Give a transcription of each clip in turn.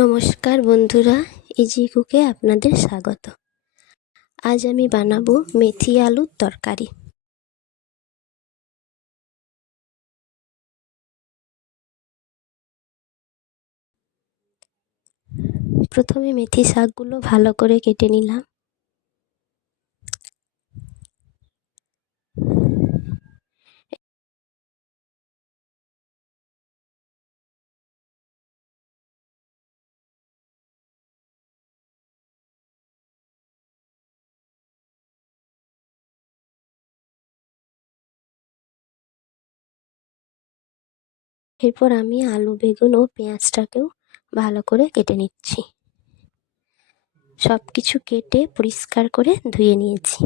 নমস্কার বন্ধুরা, ইজি কুকে আপনাদের স্বাগত। আজ আমি বানাবো মেথি আলুর তরকারি। প্রথমে মেথি শাকগুলো ভালো করে কেটে নিলাম। এরপর আমি আলু, বেগুন ও পেঁয়াজটাকেও ভালো করে কেটে নিচ্ছি। সব কিছু কেটে পরিষ্কার করে ধুয়ে নিয়েছি।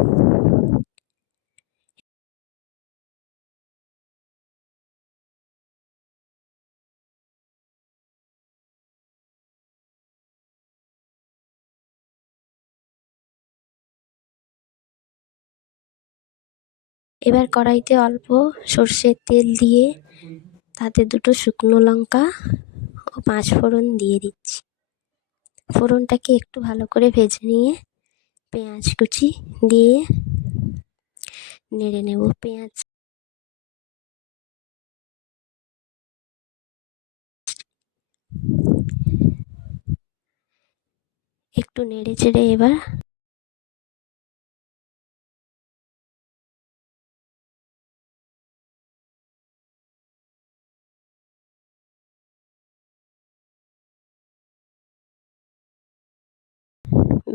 এবার কড়াইতে অল্প সর্ষের তেল দিয়ে তাতে 2টো শুকনো লঙ্কা ও 5 ফোড়ন দিয়ে দিচ্ছি। ফোড়নটাকে একটু ভালো করে ভেজে নিয়ে পেঁয়াজ কুচি দিয়ে নেড়ে নেব। পেঁয়াজ একটু নেড়ে চেড়ে এবার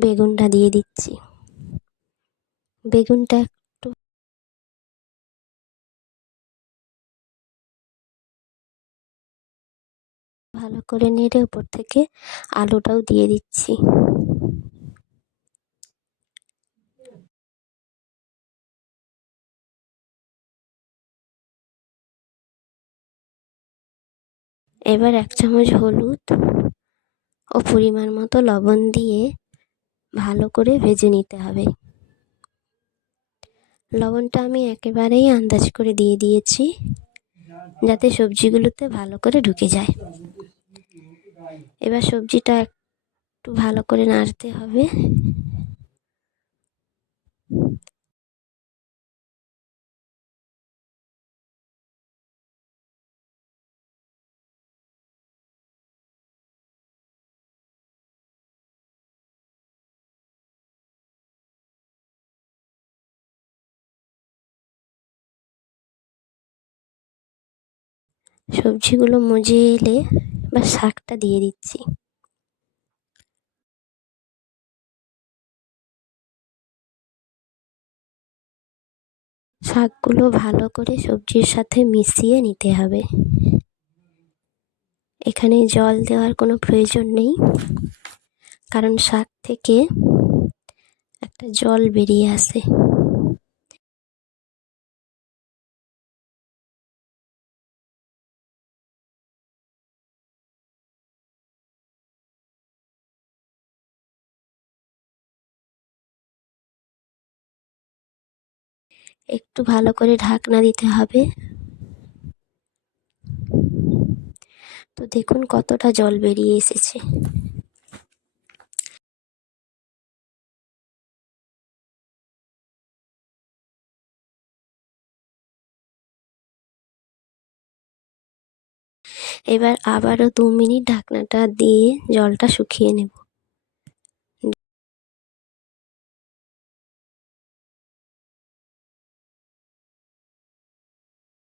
বেগুনটা দিয়ে দিচ্ছি। বেগুনটা একটু ভালো করে নেড়ে উপর থেকে আলুটাও দিয়ে দিচ্ছি। এবার 1 চামচ হলুদ ও পরিমাণ মতো লবণ দিয়ে ভালো করে ভেজে নিতে হবে। লবণটা আমি একেবারেই আন্দাজ করে দিয়ে দিয়েছি, যাতে সবজিগুলোতে ভালো করে ঢুকে যায়। এবার সবজিটা একটু ভালো করে নাড়তে হবে। সবজিগুলো মজে এলে বা শাকটা দিয়ে দিচ্ছি। শাকগুলো ভালো করে সবজির সাথে মিশিয়ে নিতে হবে। এখানে জল দেওয়ার কোনো প্রয়োজন নেই, কারণ শাক থেকে একটা জল বেরিয়ে আসে। একটু ভালো করে ঢাকনা দিতে হবে। তো দেখুন কতটা জল বেরিয়ে এসেছে। এবার আবারও 2 মিনিট ঢাকনাটা দিয়ে জলটা শুকিয়ে নেব।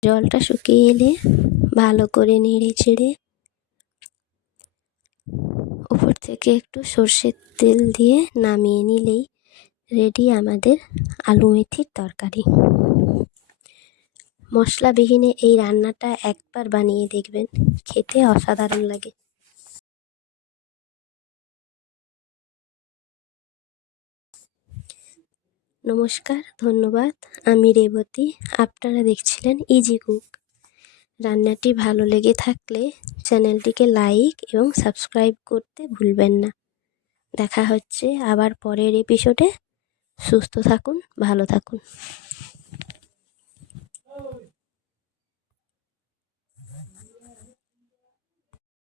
জলটা শুকিয়ে এলে ভালো করে নেড়ে চেড়ে উপর থেকে একটু সর্ষের তেল দিয়ে নামিয়ে নিলেই রেডি আমাদের আলু মেথির তরকারি। মশলাবিহীনে এই রান্নাটা একবার বানিয়ে দেখবেন, খেতে অসাধারণ লাগে। নমস্কার, ধন্যবাদ। আমি রেবতী, আপনারা দেখছিলেন ইজি কুক। রান্নাটি ভালো লেগে থাকলে চ্যানেলটিকে লাইক এবং সাবস্ক্রাইব করতে ভুলবেন না। দেখা হচ্ছে আবার পরের এপিসোডে। সুস্থ থাকুন, ভালো থাকুন।